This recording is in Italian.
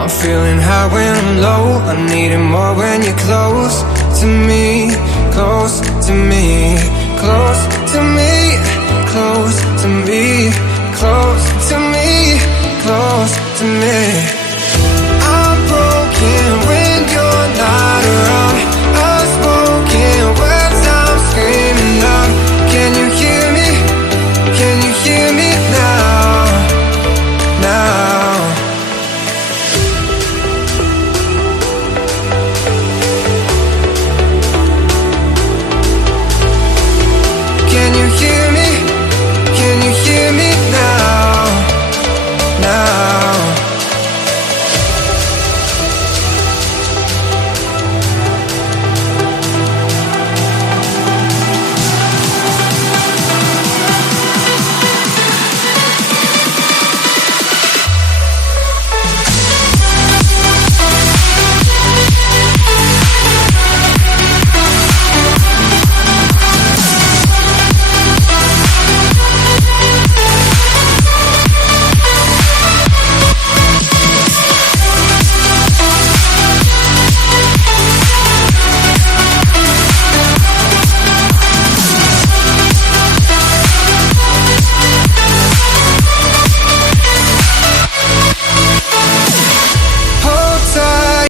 I'm feeling high when I'm low. I need it more when you're close to me, close to me, close to me, close to me, close to me.